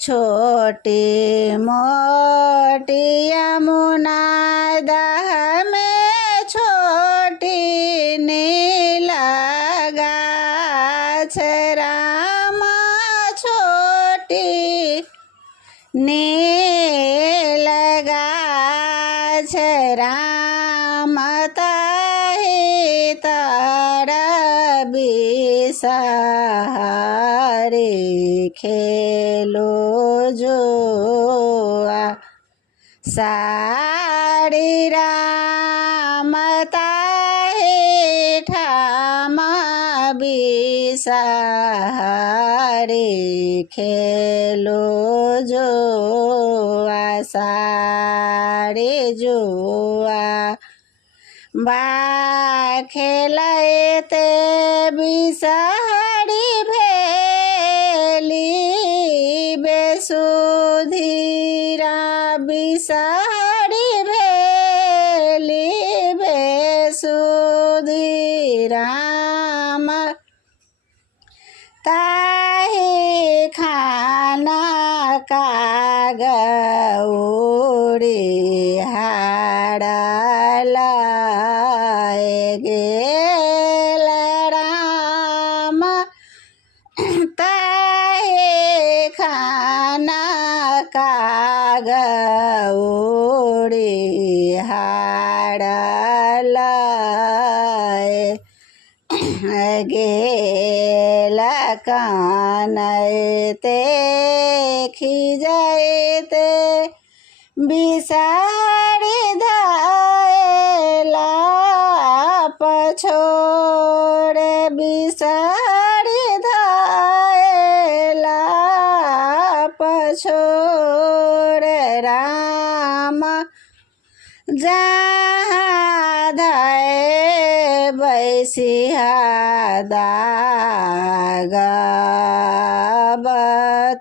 छोटी मोटी यमुना दाह में छोटी नील गाछ रामा छोटी नील गाछ राम ताहि तर बिसहरि खेलो जोआ सारी राम ताहि ठाम बिसहरि खेलो जोआ सारे जोआ बा खेलते बिसहरि भेली बेसुधीरा बिसहरि भेली बेसुधीराम ताहि खाना काग उड़ी हाड़लाए गेल राम ताहि खाना काग उड़ी हाड़लाए गेल कानैते खिजैते बिसहरि धैला पछोड़े बिसहरि धैला पछोड़े राम जहाँ धए बैसिहा दाग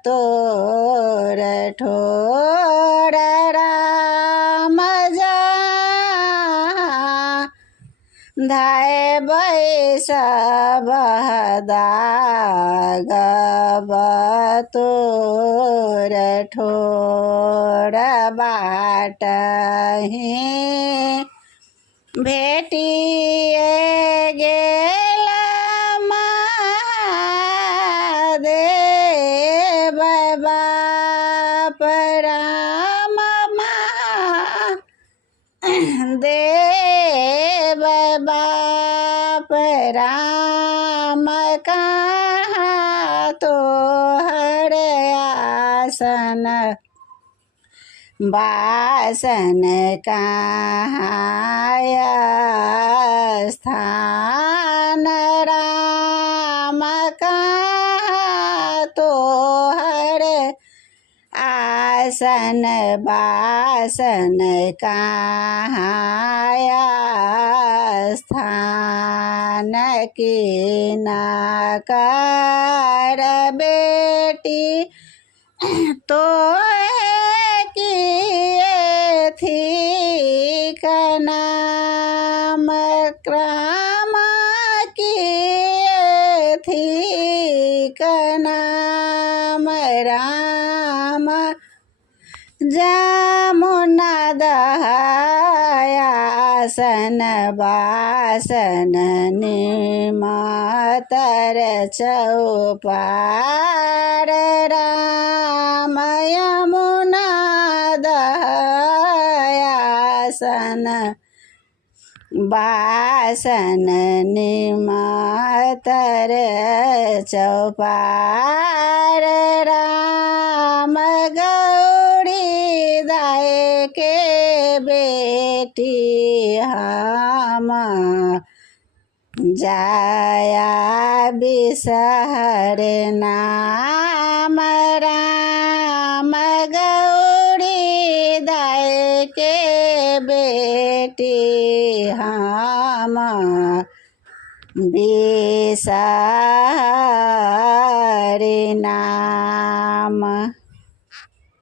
बतोर ठोर राम जहाँ धाय बैसब दाग बतोर ठोर बाटहि भेटिए गेल महादेव बाप राम महादेव बाप राम कहाँ तोहर आसन बासन कहाँ स्थान राम कहाँ तोहर आसन बासन कहाँ स्थान की न कर बेटी तो किए थी नाम क्राम किए थी नाम राम जमुना दहायासन बासन निमतर चौपार राम यमुना दहायासन बासन निमतर चौपार राम गौरी दाय के बेटी हम जाया बिसहर नाम राम गौरी दाय के बेटी हम बिसहर नाम।